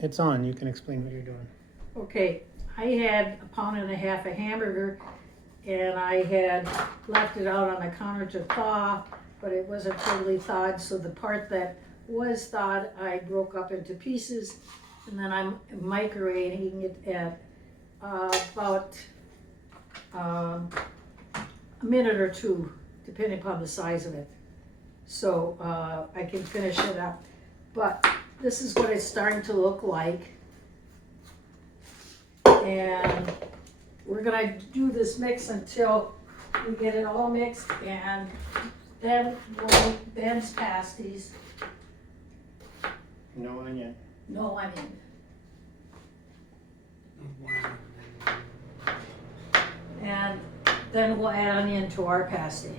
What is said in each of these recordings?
It's on, you can explain what you're doing. Okay, I had 1.5 pounds of hamburger and I had left it out on the counter to thaw, but it wasn't totally thawed, so the part that was thawed, I broke up into pieces, and then I'm microwaving it at about a minute or two, depending upon the size of it. So I can finish it up. But this is what it's starting to look like. And we're gonna do this mix until we get it all mixed, and then we'll make Ben's pasties. No onion. No onion. And then we'll add onion to our pasty.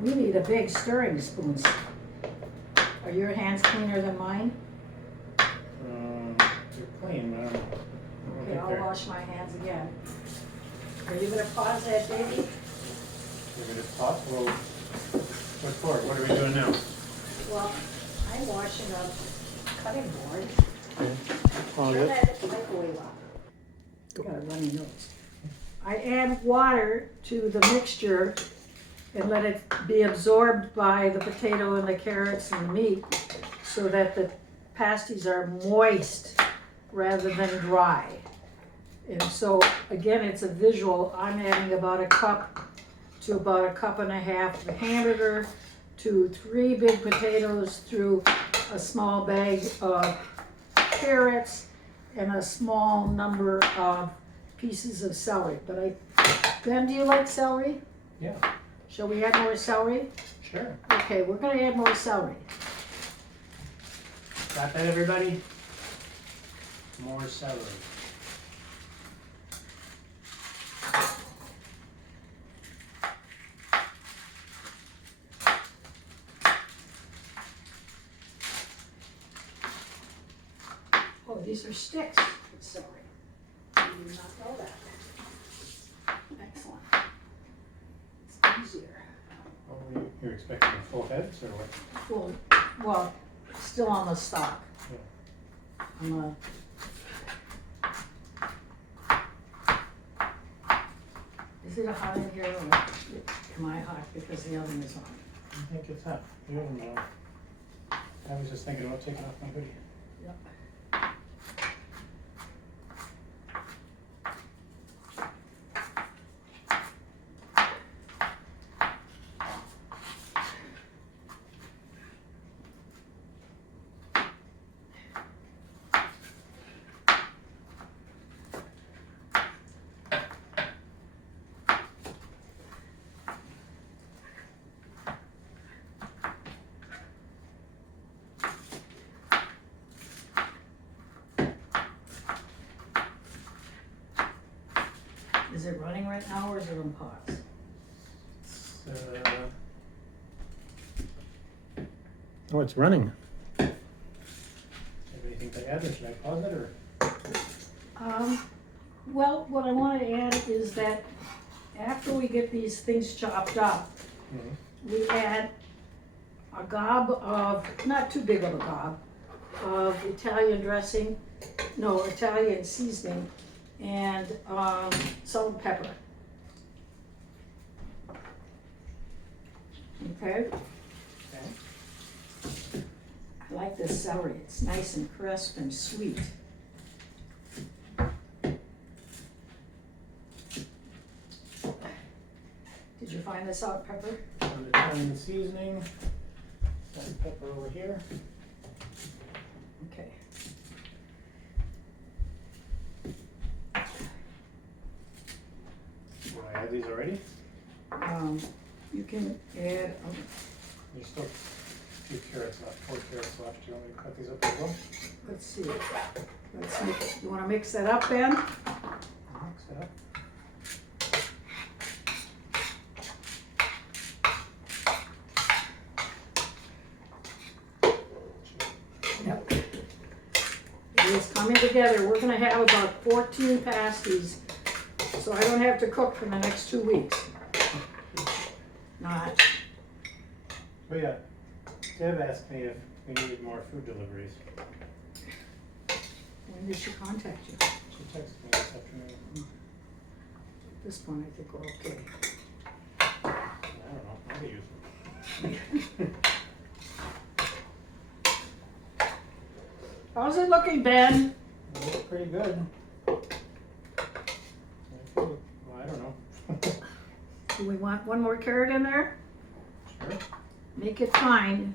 We need a big stirring spoon. Are your hands cleaner than mine? You're clean, but I don't know. Okay, I'll wash my hands again. Are you gonna pause that, baby? Give it a pop. Well, what for? What are we doing now? Well, I'm washing a cutting board. Okay. Pause Turn it. that microwave up. Got a runny nose. I add water to the mixture and let it be absorbed by the potato and the carrots and the meat so that the pasties are moist rather than dry. And so, again, it's a visual. I'm adding about a cup to about 1.5 cups of hamburger, to 3 big potatoes, through a small bag of carrots, and a small number of pieces of celery. But Ben, do you like celery? Yeah. Shall we add more celery? Sure. Okay, we're gonna add more celery. Got that, everybody? More celery. Oh, these are sticks of celery. I did not know that. Excellent. It's easier. Oh, you're expecting a full head, or what? Well, still on the stalk. Yeah. Is it hot in here, or am I hot because the oven is on? I think it's hot. You don't know. I was just thinking about taking off my hoodie. Yep. Is it running right now, or is it on pause? Oh, it's running. Have anything to add, or should I pause it, or? Well, what I want to add is that after we get these things chopped up, we add a gob of, not too big of a gob, of Italian dressing, no, Italian seasoning, and salt and pepper. Okay? Okay. I like this celery. It's nice and crisp and sweet. Did you find the salt and pepper? Some Italian seasoning. Salt and pepper over here. Okay. Do I add these already? You can add, There's still 2 carrots left, 4 carrots left. Do you want me to cut these up as well? let's see. You want to mix that up, Ben? Mix it up. Yep. It is coming together. We're gonna have about 14 pasties, so I don't have to cook for the next 2 weeks. Not. Oh yeah, Deb asked me if We need more food deliveries. When did she contact you? She texted me this afternoon. At this point, I think we're okay. I don't know, I'll use them. How's it looking, Ben? They look pretty good. Well, I don't know. Do we want one more carrot in there? Sure. Make it fine.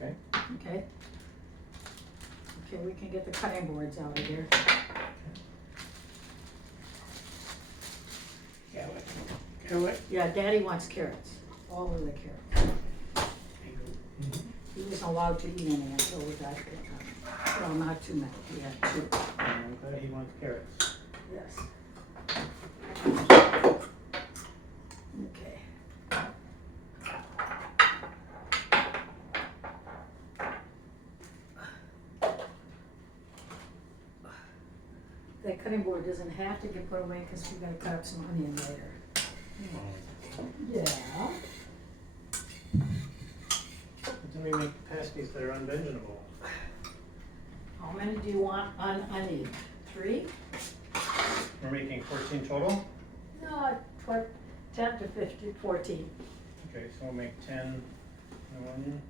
Okay. Okay. Okay, we can get the cutting boards out of here. Carrot. Yeah, Daddy wants carrots, all of the carrots. He wasn't allowed to eat any until we got it. Well, not too many, he had 2. I'm glad he wants carrots. Yes. Okay. That cutting board doesn't have to get put away because we gotta cut up some onion later. Yeah. But then we make pasties that are unvenginable. How many do you want onion? 3? We're making 14 total? No, 10 to 15, 14. Okay, so we'll make 10, no onion.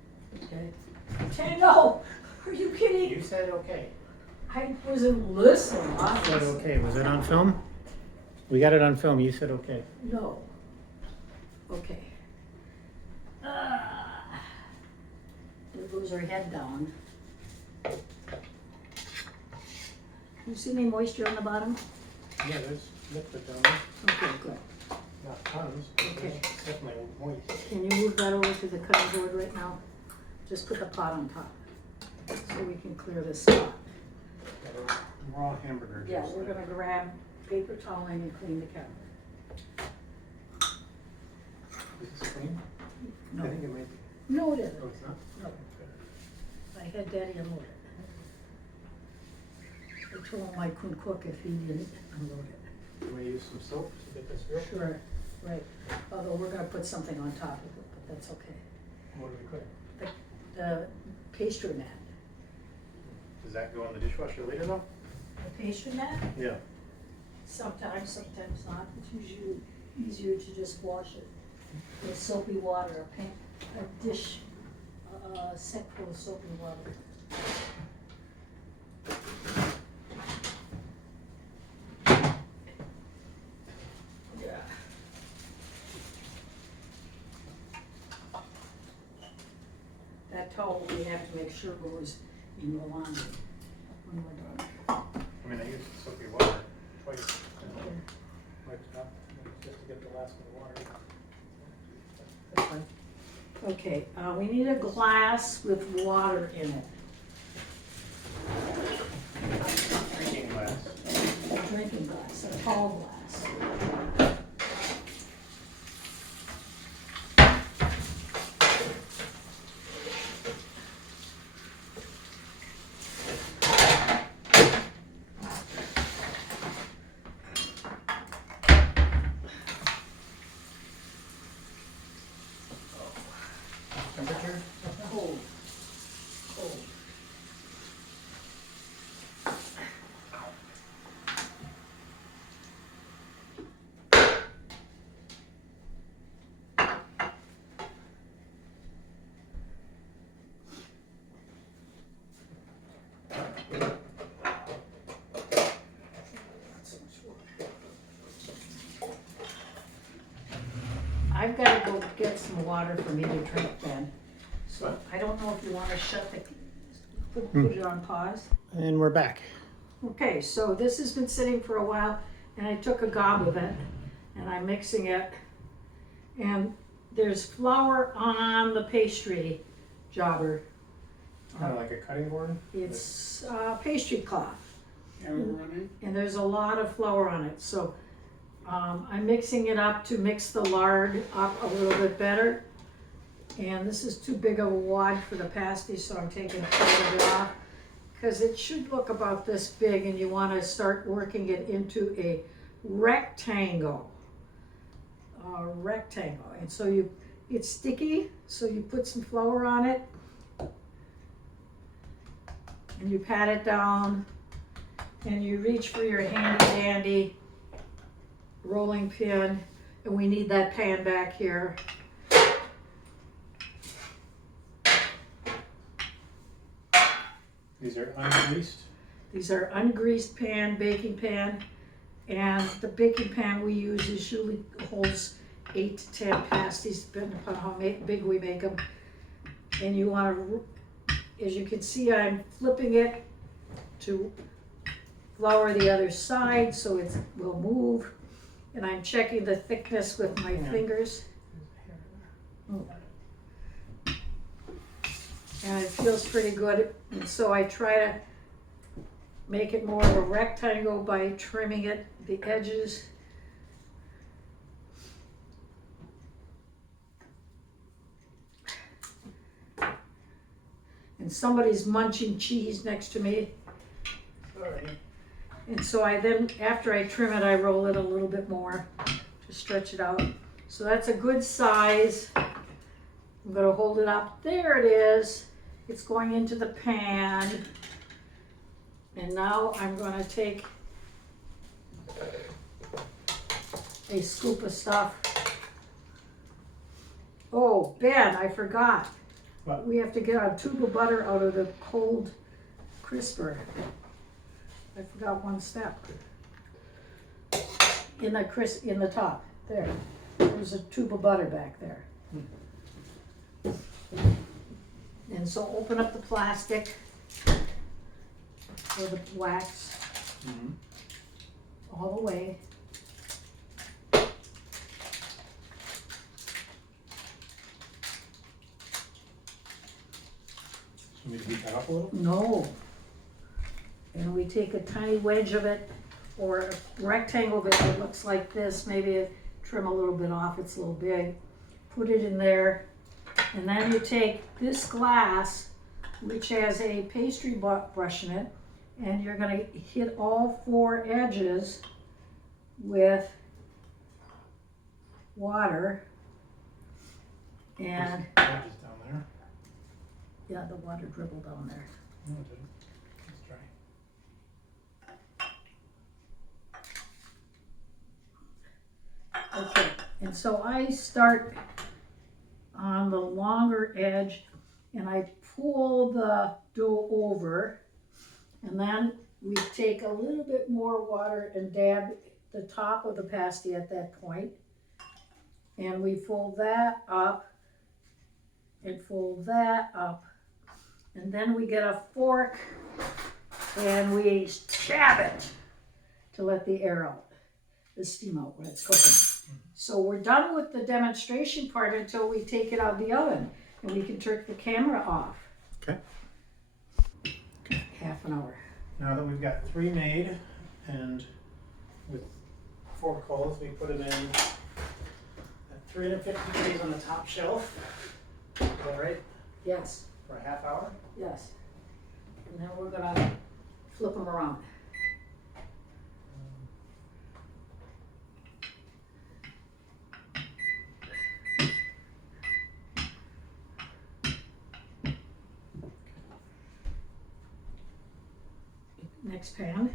Okay. 10, no! Are you kidding? You said okay. I wasn't listening. You said okay, was it on film? We got it on film, you said okay. No. Okay. There goes her head down. You see any moisture on the bottom? Yeah, there's liquid down there. Okay, good. Not tons, but Okay. there's definitely moist. Can you move that over to the cutting board right now? Just put the pot on top so we can clear this spot. Raw hamburger juice. Yeah, we're gonna grab paper toweling and clean the counter. Is this clean? No. I think it might be. No, it isn't. Oh, it's not? No. I had Daddy unload it. I told him I couldn't cook if he didn't unload it. Do we use some soap to get this real? Sure, right. Although we're gonna put something on top of it, but that's okay. What do we put? The pastry mat. Does that go in the dishwasher later though? The pastry mat? Yeah. Sometimes not. It's usually easier to just wash it with soapy water, a dish, set full of soapy water. Yeah. That towel we have to make sure goes in the laundry when we're done. I mean, I use soapy water twice. Wipe it up, just to get the last one of the water. That's fine. Okay, we need a glass with water in it. Drinking glass. A drinking glass, a tall glass. Temperature? Cold. Cold. I've gotta go get some water for me to drink then. So What? I don't know if you wanna shut the, put it on pause. And we're back. Okay, so this has been sitting for a while and I took a gob of it and I'm mixing it. And there's flour on the pastry jobber. Kind of like a cutting board? It's pastry cloth Camera running? and there's a lot of flour on it. So I'm mixing it up to mix the lard up a little bit better. And this is too big of a wad for the pasty, so I'm taking part of it off. Because it should look about this big, and you want to start working it into a rectangle. And so it's sticky, so you put some flour on it. And you pat it down. And you reach for your handy dandy rolling pin. And we need that pan back here. These are ungreased. These are ungreased baking pan, and the baking pan we use usually holds 8 to 10 pasties, depending upon how big we make them. And you want to, as you can see, I'm flipping it to flour the other side so it will move, and I'm checking the thickness with my fingers. And it feels pretty good, and so I try to make it more of a rectangle by trimming it, the edges. And somebody's munching cheese next to me. Sorry. And so I then, after I trim it, I roll it a little bit more to stretch it out. So that's a good size. I'm gonna hold it up. There it is. It's going into the pan. And now I'm gonna take a scoop of stuff. Oh, Ben, I forgot. What? We have to get a tube of butter out of the cold crisper. I forgot one step. In the top, there. There's a tube of butter back there. And so open up the plastic or the wax all the way. Want me to heat that up a little? No. And we take a tiny wedge of it or a rectangle that looks like this. Maybe trim a little bit off, it's a little big. Put it in there. And then you take this glass, which has a pastry brush in it, and you're going to hit all 4 edges with water. And Edges down there. yeah, the water dribbled down there. No, it didn't. Let's try. Okay, and so I start on the longer edge and I pull the dough over, and then we take a little bit more water and dab the top of the pasty at that point, and we fold that up and fold that up, and then we get a fork and we stab it to let the air out, the steam out when it's cooking. So we're done with the demonstration part until we take it out of the oven, and we can turn the camera off. Okay. Half an hour. Now that we've got 3 made, and with 4 coals, we put it in at 350 degrees on the top shelf. Is that right? Yes, For a half hour? yes. And then we're gonna flip them around. Next pan.